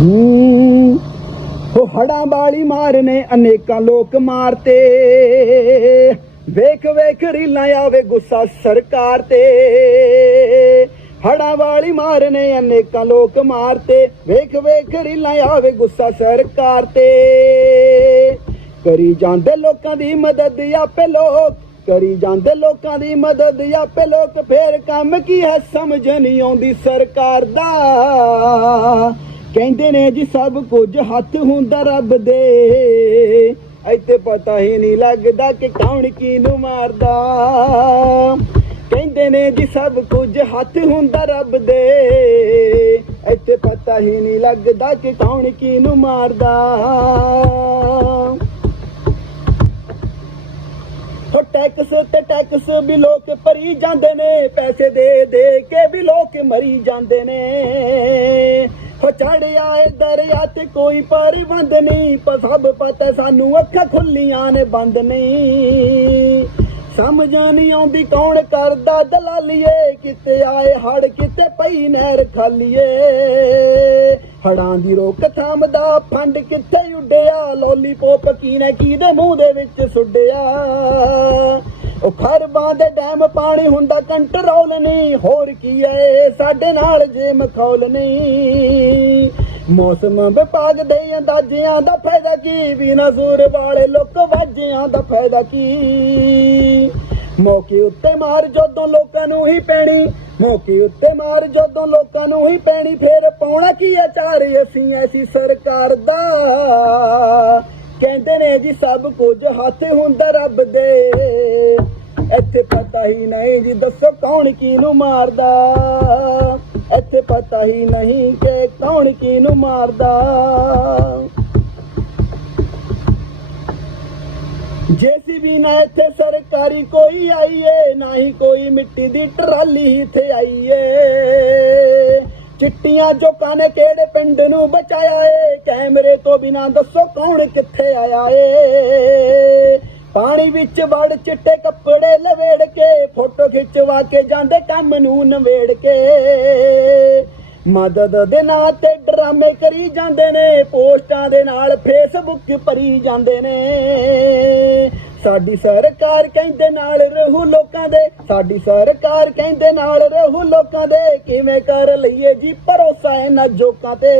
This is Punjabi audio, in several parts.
ਹੂੰ। ਹੜਾਂ ਵਾਲੀ ਮਾਰ ਨੇ ਅਨੇਕਾਂ ਲੋਕ ਮਾਰਤੇ। ਵੇਖ ਵੇਖ, ਰੀਲਾਂ ਆਵੇ ਗੁੱਸਾ ਸਰਕਾਰ ਤੇ। ਹੜਾਂ ਵਾਲੀ ਮਾਰ ਨੇ ਅਨੇਕਾਂ ਲੋਕ ਮਾਰਤੇ। ਵੇਖ ਵੇਖ, ਰੀਲਾਂ ਆਵੇ ਗੁੱਸਾ ਸਰਕਾਰ ਤੇ। ਕਰੀ ਜਾਂਦੇ ਲੋਕਾਂ ਦੀ ਮਦਦ ਆਪੇ ਲੋਕ। ਕਰੀ ਜਾਂਦੇ ਲੋਕਾਂ ਦੀ ਮਦਦ ਆਪੇ ਲੋਕ। ਫੇਰ ਕੰਮ ਕੀ ਹੈ ਸਮਝ ਨਹੀਂ ਆਉਂਦੀ ਸਰਕਾਰ ਦਾ। ਕਹਿੰਦੇ ਨੇ ਜੀ ਸਭ ਕੁਝ ਹੱਥ ਹੁੰਦਾ ਰੱਬ ਦੇ। ਇੱਥੇ ਪਤਾ ਹੀ ਨਹੀਂ ਲੱਗਦਾ ਕਿ ਕੌਣ ਕਿਹਨੂੰ ਮਾਰਦਾ। ਕਹਿੰਦੇ ਨੇ ਜੀ ਸਭ ਕੁਝ ਹੱਥ ਹੁੰਦਾ ਰੱਬ ਦੇ। ਇੱਥੇ ਪਤਾ ਹੀ ਨਹੀਂ ਲੱਗਦਾ ਕਿ ਕੌਣ ਕਿਹਨੂੰ ਮਾਰਦਾ। ਹੋ ਟੈਕਸ ਤੇ ਟੈਕਸ ਵੀ ਲੋਕ ਭਰੀ ਜਾਂਦੇ ਨੇ। ਪੈਸੇ ਦੇ ਦੇ ਕੇ ਵੀ ਲੋਕ ਮਰੀ ਜਾਂਦੇ ਨੇ। ਹੋ ਚੜਿਆ ਏ ਦਰਿਆ ਤੇ ਕੋਈ ਪ੍ਰਬੰਧ ਨਹੀਂ, ਪਰ ਸਭ ਪਤਾ ਸਾਨੂੰ ਅੱਖਾਂ ਖੁੱਲੀਆਂ ਨੇ ਬੰਦ ਨਹੀਂ। ਸਮਝ ਨਹੀਂ ਆਉਂਦੀ ਕੌਣ ਕਰਦਾ ਦਲਾਲੀਏ, ਕਿਤੇ ਆਏ ਹੜ ਕਿਤੇ ਪਈ ਨਹਿਰ ਖਾਲੀਏ। ਹੜਾਂ ਦੀ ਰੋਕ ਥਾਮਦਾ ਫੰਡ ਕਿੱਥੇ ਉੱਡਿਆ, ਲੋਲੀਪੋਪ ਕੀਨੇ ਕੀਦੇ ਮੂੰਹ ਦੇ ਵਿੱਚ ਸੁੱਡਿਆ। ਉਹ ਖਰਬਾਂ ਦੇ ਡੈਮ ਪਾਣੀ ਹੁੰਦਾ ਕੰਟਰੋਲ ਨਹੀਂ। ਹੋਰ ਕੀ ਐ, ਸਾਡੇ ਨਾਲ ਜੇ ਮਖੌਲ ਨਹੀਂ। ਮੌਸਮ ਵਿਭਾਗ ਦੇ ਅੰਦਾਜ਼ਿਆਂ ਦਾ ਫਾਇਦਾ ਕੀ? ਬਿਨਾ ਜ਼ੋਰ ਵਾਲੇ ਲੋਕ ਵਾਜਿਆਂ ਦਾ ਫਾਇਦਾ ਕੀ? ਮੌਕੇ ਉੱਤੇ ਮਾਰ ਜਦੋਂ ਲੋਕਾਂ ਨੂੰ ਹੀ ਪੈਣੀ, ਮੌਕੇ ਉੱਤੇ ਮਾਰ ਜਦੋਂ ਲੋਕਾਂ ਨੂੰ ਹੀ ਪੈਣੀ, ਫੇਰ ਪਾਉਣਾ ਕੀ ਆਚਾਰ ਅਸੀਂ ਐਸੀ ਸਰਕਾਰ ਦਾ। ਕਹਿੰਦੇ ਨੇ ਜੀ ਸਭ ਕੁਝ ਹੱਥ ਹੁੰਦਾ ਰੱਬ ਦੇ। ਇੱਥੇ ਪਤਾ ਹੀ ਨਹੀਂ ਜੀ ਦੱਸੋ ਕੌਣ ਕਿਹਨੂੰ ਮਾਰਦਾ? ਇੱਥੇ ਪਤਾ ਹੀ ਨਹੀਂ ਕਿ ਕੌਣ ਕਿਹਨੂੰ ਮਾਰਦਾ। ਜੇਸੀਬੀ ਨਾ ਇੱਥੇ ਸਰਕਾਰੀ ਕੋਈ ਆਈਏ, ਨਾ ਹੀ ਕੋਈ ਮਿੱਟੀ ਦੀ ਟਰਾਲੀ ਇੱਥੇ ਆਈਏ। ਚਿੱਟੀਆਂ ਜੋਕਾਂ ਨੇ ਕਿਹੜੇ ਪਿੰਡ ਨੂੰ ਬਚਾਇਆ ਏ? ਕੈਮਰੇ ਤੋਂ ਬਿਨਾ ਦੱਸੋ ਕੌਣ ਕਿੱਥੇ ਆਇਆ ਏ? ਪਾਣੀ ਵਿੱਚ ਵੜ ਚਿੱਟੇ ਕੱਪੜੇ ਲਵੇੜ ਕੇ, ਫੋਟੋ ਖਿਚਵਾ ਕੇ ਜਾਂਦੇ ਕੰਮ ਨੂੰ ਨਵੇੜ ਕੇ। ਮਦਦ ਦੇ ਨਾਂ ਤੇ ਡਰਾਮੇ ਕਰੀ ਜਾਂਦੇ ਨੇ, ਪੋਸਟਾਂ ਦੇ ਨਾਲ ਫੇਸਬੁੱਕ ਭਰੀ ਜਾਂਦੇ ਨੇ। ਸਾਡੀ ਸਰਕਾਰ ਕਹਿੰਦੇ ਨਾਲ ਰਹੂ ਲੋਕਾਂ ਦੇ, ਸਾਡੀ ਸਰਕਾਰ ਕਹਿੰਦੇ ਨਾਲ ਰਹੂ ਲੋਕਾਂ ਦੇ। ਕਿਵੇਂ ਕਰ ਲਈਏ ਜੀ ਭਰੋਸਾ ਇਹਨਾਂ ਜੋਕਾਂ ਤੇ?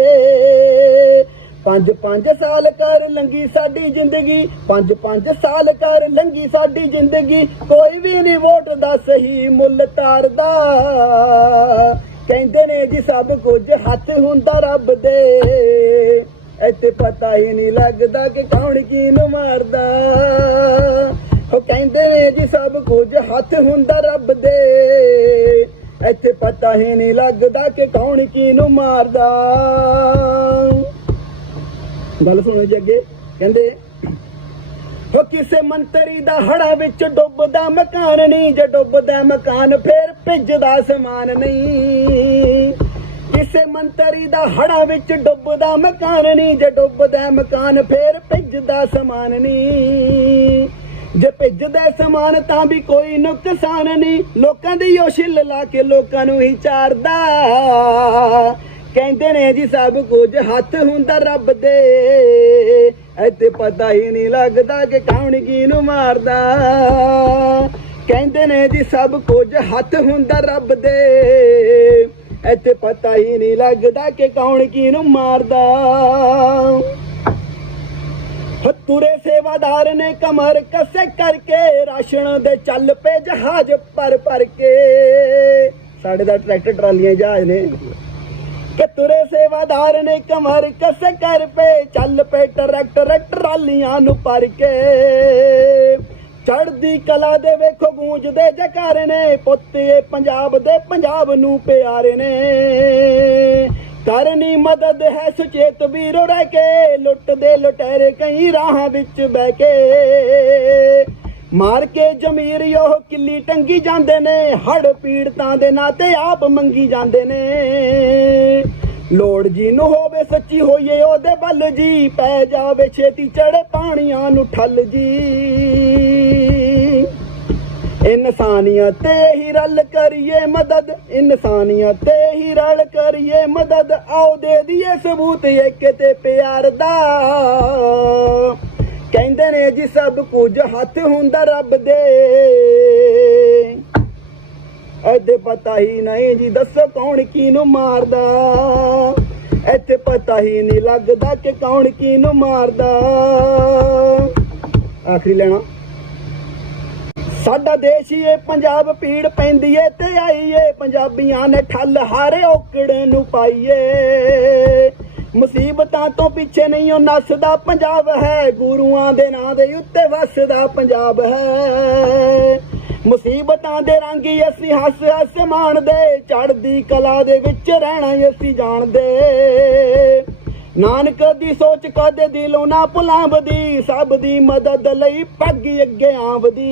ਪੰਜ ਪੰਜ ਸਾਲ ਕਰ ਲੰਗੀ ਸਾਡੀ ਜ਼ਿੰਦਗੀ, ਪੰਜ ਪੰਜ ਸਾਲ ਕਰ ਲੰਗੀ ਸਾਡੀ ਜ਼ਿੰਦਗੀ, ਕੋਈ ਵੀ ਨਹੀਂ ਵੋਟ ਦਾ ਸਹੀ ਮੁੱਲ ਤਾਰਦਾ। ਕਹਿੰਦੇ ਨੇ ਜੀ ਸਭ ਕੁਝ ਹੱਥ ਹੁੰਦਾ ਰੱਬ ਦੇ। ਇੱਥੇ ਪਤਾ ਹੀ ਨਹੀਂ ਲੱਗਦਾ ਕਿ ਕੌਣ ਕਿਹਨੂੰ ਮਾਰਦਾ। ਉਹ ਕਹਿੰਦੇ ਨੇ ਜੀ ਸਭ ਕੁਝ ਹੱਥ ਹੁੰਦਾ ਰੱਬ ਦੇ। ਇੱਥੇ ਪਤਾ ਹੀ ਨਹੀਂ ਲੱਗਦਾ ਕਿ ਕੌਣ ਕਿਹਨੂੰ ਮਾਰਦਾ। ਗੱਲ ਸੁਣੋ ਜੀ ਅੱਗੇ। ਕਹਿੰਦੇ, ਹੋ ਕਿਸੇ ਮੰਤਰੀ ਦਾ ਹੜਾ ਵਿੱਚ ਡੁੱਬਦਾ ਮਕਾਨ ਨਹੀਂ, ਜੇ ਡੁੱਬਦਾ ਮਕਾਨ ਫੇਰ ਭਿੱਜਦਾ ਸਮਾਨ ਨਹੀਂ। ਕਿਸੇ ਮੰਤਰੀ ਦਾ ਹੜਾ ਵਿੱਚ ਡੁੱਬਦਾ ਮਕਾਨ ਨਹੀਂ, ਜੇ ਡੁੱਬਦਾ ਮਕਾਨ ਫੇਰ ਭਿੱਜਦਾ ਸਮਾਨ ਨਹੀਂ। ਜੇ ਭਿੱਜਦਾ ਸਮਾਨ ਤਾਂ ਵੀ ਕੋਈ ਨੁਕਸਾਨ ਨਹੀਂ, ਲੋਕਾਂ ਦੀ ਉਹ ਛਿੱਲ ਲਾ ਕੇ ਲੋਕਾਂ ਨੂੰ ਹੀ ਚਾਰਦਾ। ਕਹਿੰਦੇ ਨੇ ਜੀ ਸਭ ਕੁਝ ਹੱਥ ਹੁੰਦਾ ਰੱਬ ਦੇ। ਇੱਥੇ ਪਤਾ ਹੀ ਨਹੀਂ ਲੱਗਦਾ ਕਿ ਕੌਣ ਕਿਹਨੂੰ ਮਾਰਦਾ। ਕਹਿੰਦੇ ਨੇ ਜੀ ਸਭ ਕੁਝ ਹੱਥ ਹੁੰਦਾ ਰੱਬ ਦੇ। ਇੱਥੇ ਪਤਾ ਹੀ ਨਹੀਂ ਲੱਗਦਾ ਕਿ ਕੌਣ ਕਿਹਨੂੰ ਮਾਰਦਾ। ਤੁਰੇ ਸੇਵਾਦਾਰ ਨੇ ਕਮਰ ਕਸੇ ਕਰਕੇ, ਰਾਸ਼ਨ ਦੇ ਚੱਲ ਪਏ ਜਹਾਜ਼ ਪਰ ਪਰ ਕੇ। ਸਾਡੇ ਦਾ ਟਰੈਕਟਰ ਟਰਾਲੀਆਂ ਜਹਾਜ਼ ਨੇ। ਕਿ ਤੁਰੇ ਸੇਵਾਦਾਰ ਨੇ ਕਮਰ ਕਸੇ ਕਰ ਪਏ ਚੱਲ ਪਏ ਟਰੈਕਟਰ ਟਰਾਲੀਆਂ ਨੂੰ ਪਰ ਕੇ। ਚੜਦੀ ਕਲਾ ਦੇ ਵੇਖੋ ਗੂੰਜਦੇ ਜਕਾਰੇ ਨੇ। ਪੁੱਤੇ ਪੰਜਾਬ ਦੇ ਪੰਜਾਬ ਨੂੰ ਪਿਆਰੇ ਨੇ। ਕਰਨੀ ਮਦਦ ਹੈ ਸੁਚੇਤ ਵੀਰੋ ਰਹਿ ਕੇ। ਲੁੱਟਦੇ ਲੁਟੇਰੇ ਕਈ ਰਾਹਾਂ ਵਿੱਚ ਬਹਿ ਕੇ। ਮਾਰ ਕੇ ਜ਼ਮੀਰ ਉਹ ਕਿੱਲੀ ਟੰਗੀ ਜਾਂਦੇ ਨੇ, ਹੜ ਪੀੜਤਾਂ ਦੇ ਨਾਂ ਤੇ ਆਪ ਮੰਗੀ ਜਾਂਦੇ ਨੇ। ਲੋੜ ਜੀ ਨੂੰ ਹੋਵੇ ਸੱਚੀ ਹੋਈਏ ਉਹਦੇ ਬੱਲ ਜੀ, ਪੈ ਜਾਵੇ ਛੇਤੀ ਚੜੇ ਪਾਣੀਆਂ ਨੂੰ ਠੱਲ ਜੀ। ਇਨਸਾਨੀਅਤ ਤੇ ਹੀ ਰਲ ਕਰੀਏ ਮਦਦ ਇਨਸਾਨੀਅਤ ਤੇ ਹੀ ਰਲ ਕਰੀਏ ਮਦਦ, ਆਓ ਦੇ ਦਈਏ ਸਬੂਤ ਇੱਕ ਤੇ ਪਿਆਰ ਦਾ। ਕਹਿੰਦੇ ਨੇ ਜੀ ਸਭ ਕੁਝ ਹੱਥ ਹੁੰਦਾ ਰੱਬ ਦੇ। ਐਦੇ ਪਤਾ ਹੀ ਨਹੀਂ ਜੀ ਦੱਸੋ ਕੌਣ ਕਿਹਨੂੰ ਮਾਰਦਾ। ਇੱਥੇ ਪਤਾ ਹੀ ਨਹੀਂ ਲੱਗਦਾ ਕਿ ਕੌਣ ਕਿਹਨੂੰ ਮਾਰਦਾ। ਆਖਰੀ ਲੈਣਾ। ਸਾਡਾ ਦੇਸ਼ ਹੀ ਏ ਪੰਜਾਬ ਪੀੜ ਪੈਂਦੀ ਏ ਤੇ ਆਈਏ। ਪੰਜਾਬੀਆਂ ਨੇ ਠੱਲ ਹਾਰੇ ਔਕੜ ਨੂੰ ਪਾਈਏ। ਮੁਸੀਬਤਾਂ ਤੋਂ ਪਿੱਛੇ ਨਹੀਂ ਉਹ ਨੱਸਦਾ, ਪੰਜਾਬ ਹੈ। ਗੁਰੂਆਂ ਦੇ ਨਾਂ ਦੇ ਉੱਤੇ ਵਸਦਾ ਪੰਜਾਬ ਹੈ। ਮੁਸੀਬਤਾਂ ਦੇ ਰੰਗ ਅਸੀਂ ਹੱਸ ਹੱਸ ਮਾਣਦੇ, ਚੜ੍ਹਦੀ ਕਲਾ ਦੇ ਵਿੱਚ ਰਹਿਣਾ ਅਸੀਂ ਜਾਣਦੇ। ਨਾਨਕ ਦੀ ਸੋਚ ਕਦੇ ਦਿਲੋਂ ਨਾ ਭੁਲਾਵਦੀ, ਸਭ ਦੀ ਮਦਦ ਲਈ ਪੱਗ ਅੱਗੇ ਆਵਦੀ।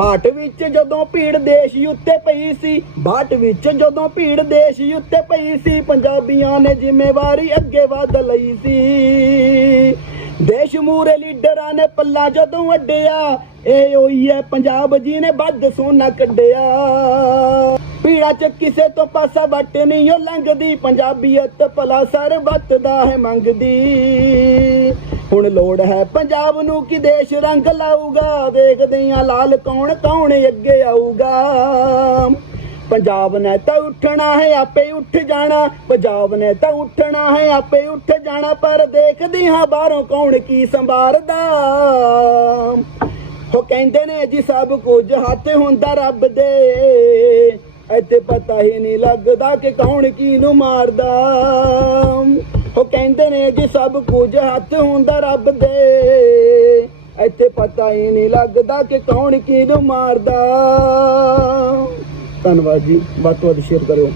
ਬਾਟ ਵਿੱਚ ਜਦੋਂ ਭੀੜ ਦੇਸ਼ ਉੱਤੇ ਪਈ ਸੀ, ਬਾਟ ਵਿੱਚ ਜਦੋਂ ਭੀੜ ਦੇਸ਼ ਉੱਤੇ ਪਈ ਸੀ, ਪੰਜਾਬੀਆਂ ਨੇ ਜ਼ਿੰਮੇਵਾਰੀ ਅੱਗੇ ਵਧ ਲਈ ਸੀ। ਦੇਸ਼ ਮੂਰੇ ਲੀਡਰਾਂ ਨੇ ਪੱਲਾ ਜਦੋਂ ਅੱਡਿਆ, ਇਹ ਹੋਈ ਹੈ, ਪੰਜਾਬ ਜੀ ਨੇ ਵੱਧ ਸੋਨਾ ਕੱਢਿਆ। ਪੀੜਾ ਚ ਕਿਸੇ ਤੋਂ ਪਾਸਾ ਵੱਟ ਨਹੀਂ, ਉਹ ਲੰਘਦੀ, ਪੰਜਾਬੀਅਤ ਭਲਾ ਸਰ ਵੱਤਦਾ ਹੈ ਮੰਗਦੀ। ਹੁਣ ਲੋੜ ਹੈ ਪੰਜਾਬ ਨੂੰ ਕਿ ਦੇਸ਼ ਰੰਗ ਲਾਊਗਾ। ਦੇਖਦੇ ਆ ਲਾਲ ਕੌਣ ਕੌਣ ਅੱਗੇ ਆਊਗਾ। ਪੰਜਾਬ ਨੇ ਤਾਂ ਉੱਠਣਾ ਹੈ, ਆਪੇ ਉੱਠ ਜਾਣਾ। ਪੰਜਾਬ ਨੇ ਤਾਂ ਉੱਠਣਾ ਹੈ, ਆਪੇ ਉੱਠ ਜਾਣਾ। ਪਰ ਦੇਖਦੀ ਹਾਂ ਬਾਹਰੋਂ ਕੌਣ ਕੀ ਸੰਭਾਰਦਾ। ਉਹ ਕਹਿੰਦੇ ਨੇ ਜੀ ਸਭ ਕੁਝ ਹੱਥ ਹੁੰਦਾ ਰੱਬ ਦੇ। ਇੱਥੇ ਪਤਾ ਹੀ ਨਹੀਂ ਲੱਗਦਾ ਕਿ ਕੌਣ ਕੀ ਨੂੰ ਮਾਰਦਾ। ਉਹ ਕਹਿੰਦੇ ਨੇ ਜੀ ਸਭ ਕੁਝ ਹੱਥ ਹੁੰਦਾ ਰੱਬ ਦੇ। ਇੱਥੇ ਪਤਾ ਹੀ ਨਹੀਂ ਲੱਗਦਾ ਕਿ ਕੌਣ ਕਿਹਨੂੰ ਮਾਰਦਾ। ਧੰਨਵਾਦ ਜੀ। ਵੱਧ ਤੋਂ ਵੱਧ ਸ਼ੇਅਰ ਕਰਿਓ।